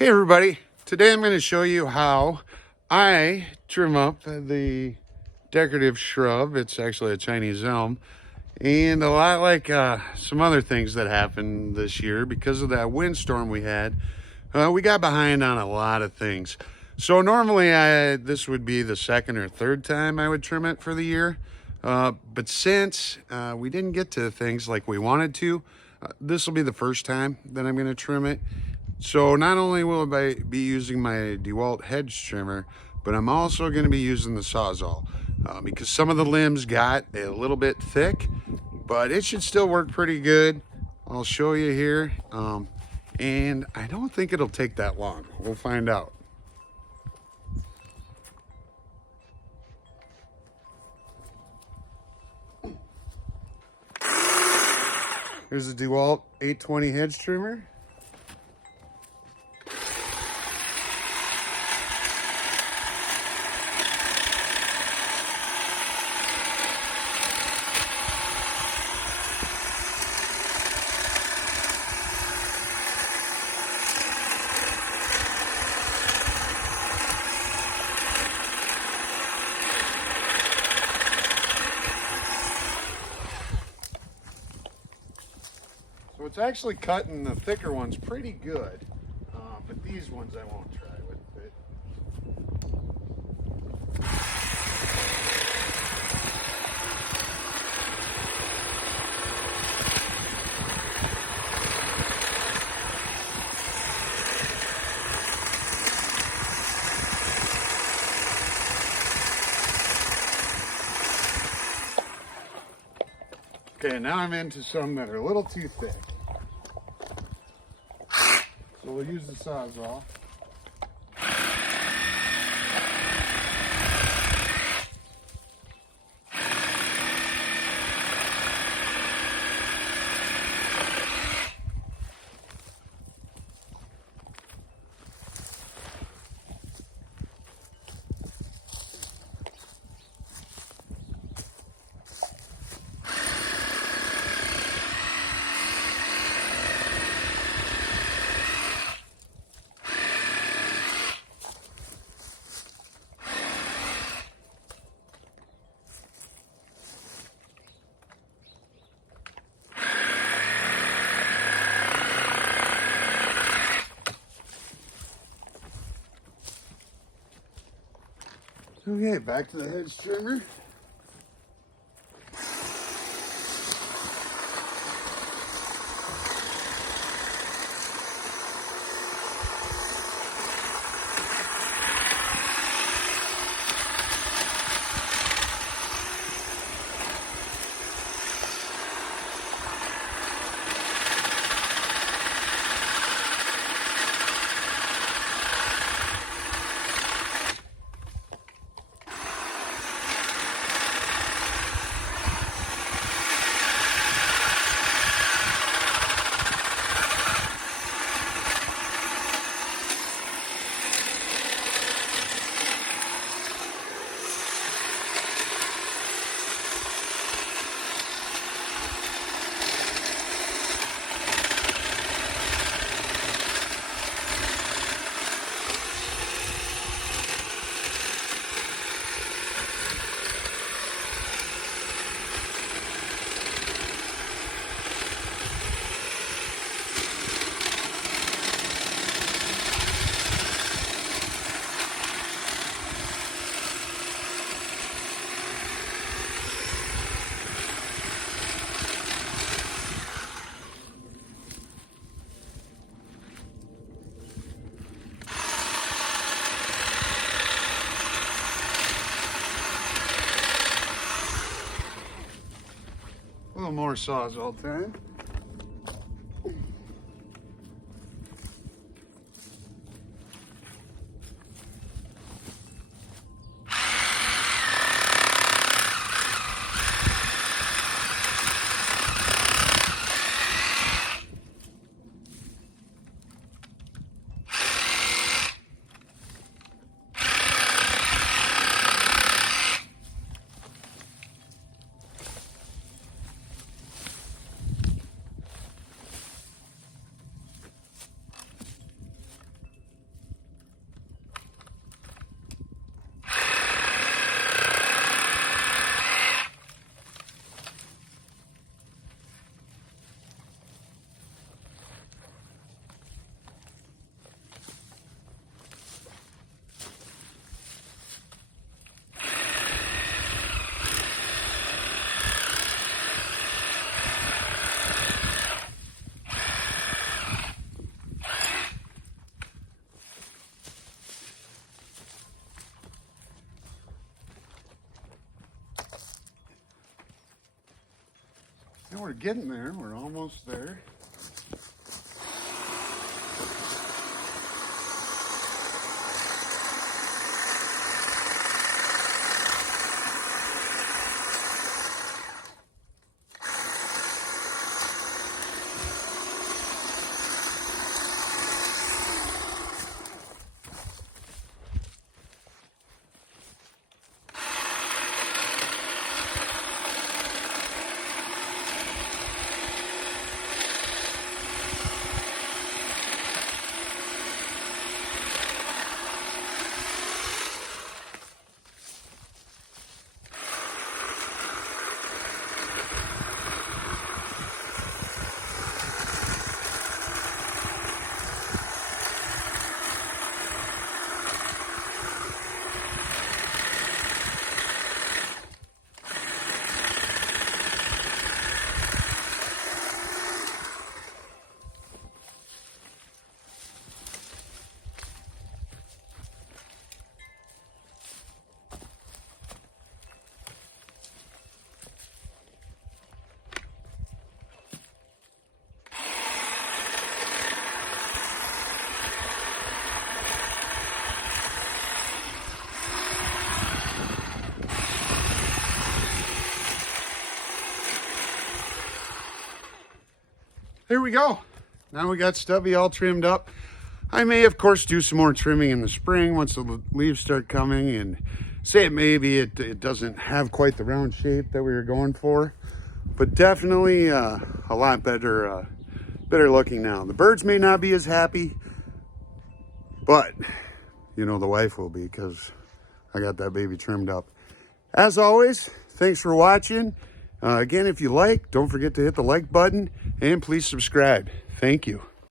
Hey everybody, today I'm going to show you how I trim up the decorative shrub. It's actually a Chinese elm, and a lot like some other things that happened this year because of that windstorm we had, we got behind on a lot of things. So normally this would be the second or third time I would trim it for the year, but since we didn't get to things like we wanted to, this will be the first time that I'm going to trim it. So not only will I be using my Dewalt hedge trimmer, but I'm also going to be using the Sawzall because some of the limbs got a little bit thick, but it should still work pretty good. I'll show you here, and I don't think it'll take that long. We'll find out. Here's the Dewalt 820 hedge trimmer. So it's actually cutting the thicker ones pretty good, but these ones I won't try with it. Okay, now I'm into some that are a little too thick. So we'll use the Sawzall. Okay, back to the hedge trimmer. A little more Sawzall time. we're getting there. We're almost there. There we go. Now we got Stubby all trimmed up. I may, of course, do some more trimming in the spring once the leaves start coming, and say maybe it doesn't have quite the round shape that we were going for, but definitely a lot better looking now. The birds may not be as happy, but you know the wife will be, because I got that baby trimmed up. As always, thanks for watching. Again, if you like, don't forget to hit the like button and please subscribe. Thank you.